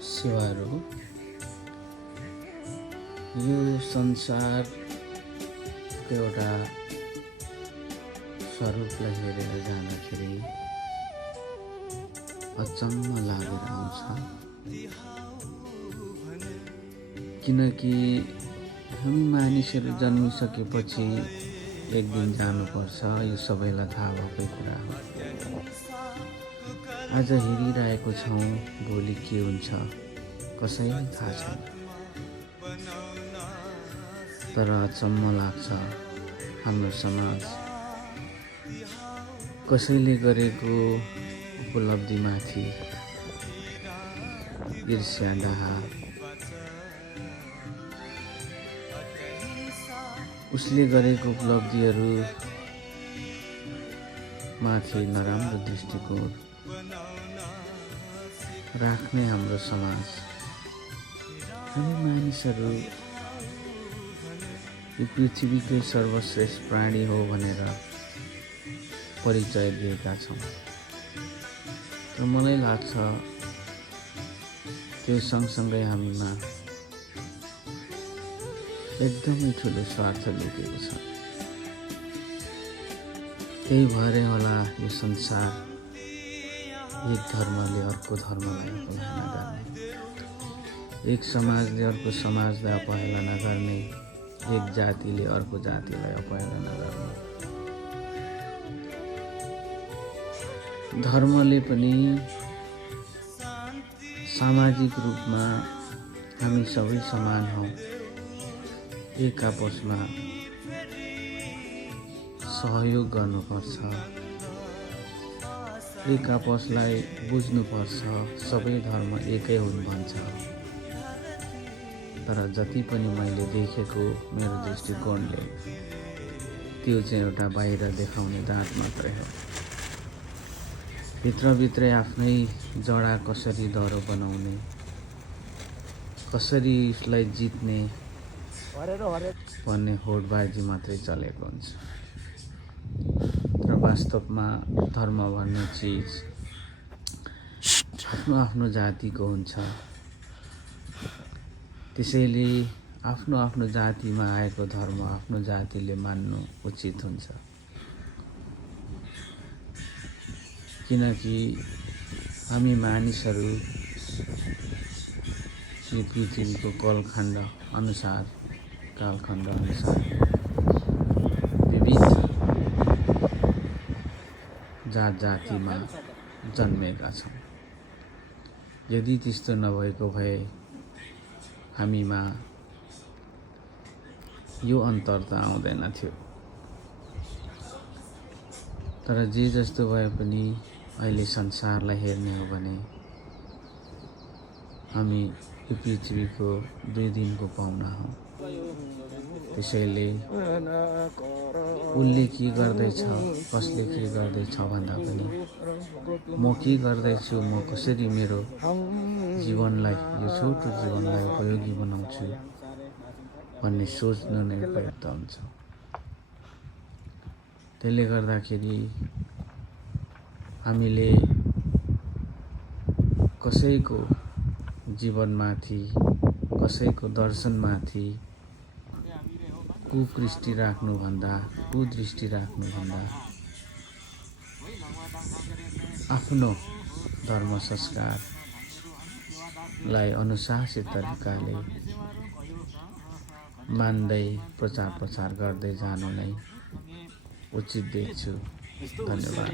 सेवाहरू यो संसारको एउटा स्वरूपलाई हेरेर जाँदाखेरि अचम्म लागेर आउँछ। किनकि हामी मानिसहरू जन्मिसकेपछि एक दिन जानुपर्छ, यो सबैलाई थाहा भएकै कुरा हो। आज हेरिरहेको छौँ, भोलि के हुन्छ कसैलाई थाहा छैन। तर अचम्म लाग्छ, हाम्रो समाज कसैले गरेको उपलब्धिमाथि ईर्ष्या डाहा, उसले गरेको उपलब्धिहरू माथि नराम्रो दृष्टिकोण राख्ने हाम्रो समाज। हामी मानिसहरू यो पृथ्वीकै सर्वश्रेष्ठ प्राणी हो भनेर परिचय दिएका छौँ। तर मलाई लाग्छ त्यो सँगसँगै हामीमा एकदमै ठुलो स्वार्थ लुकेको छ। त्यही भएरै होला यो संसार एक धर्मले अर्को धर्मलाई अपहेलना गर्ने, एक समाजले अर्को समाजलाई अपहेलना गर्ने, एक जातिले अर्को जातिलाई अपहेलना गर्ने। धर्मले पनि सामाजिक रूपमा हामी सबै समान हौँ, एक आपसमा सहयोग गर्नुपर्छ, एक आपसलाई बुझ्नुपर्छ, सबै धर्म एकै हुन् भन्छ। तर जति पनि मैले देखेको मेरो दृष्टिकोणले त्यो चाहिँ एउटा बाहिर देखाउने दाँत मात्रै हो। भित्रभित्रै आफ्नै जडा कसरी दह्रो बनाउने, कसरी उसलाई जित्ने भन्ने होडबाजी मात्रै चलेको हुन्छ। तर वास्तवमा धर्म भन्ने चिज आफ्नो आफ्नो जातिको हुन्छ। त्यसैले आफ्नो आफ्नो जातिमा आएको धर्म आफ्नो जातिले मान्नु उचित हुन्छ। किनकि हामी मानिसहरू यो पृथ्वीको कालखण्ड अनुसार विविध जात जातिमा जन्मेका छौँ। यदि त्यस्तो नभएको भए हामीमा यो अन्तर त आउँदैन थियो। तर जे जस्तो भए पनि अहिले संसारलाई हेर्ने हो भने हामी यो पृथ्वीको 2 दिनको पाहुना हौँ। त्यसैले उसले के गर्दैछ, कसले के गर्दैछ भन्दा पनि म के गर्दैछु, म कसरी मेरो जीवनलाई, यो छोटो जीवनलाई उपयोगी बनाउँछु भन्ने सोच्नु नै पर्याप्त हुन्छ। त्यसले गर्दाखेरि हामीले कसैको जीवनमाथि, कसैको दर्शनमाथि कुदृष्टि राख्नुभन्दा आफ्नो धर्म संस्कारलाई अनुशासित तरिकाले मान्दै प्रचार गर्दै जानु नै उचित देख्छु। धन्यवाद।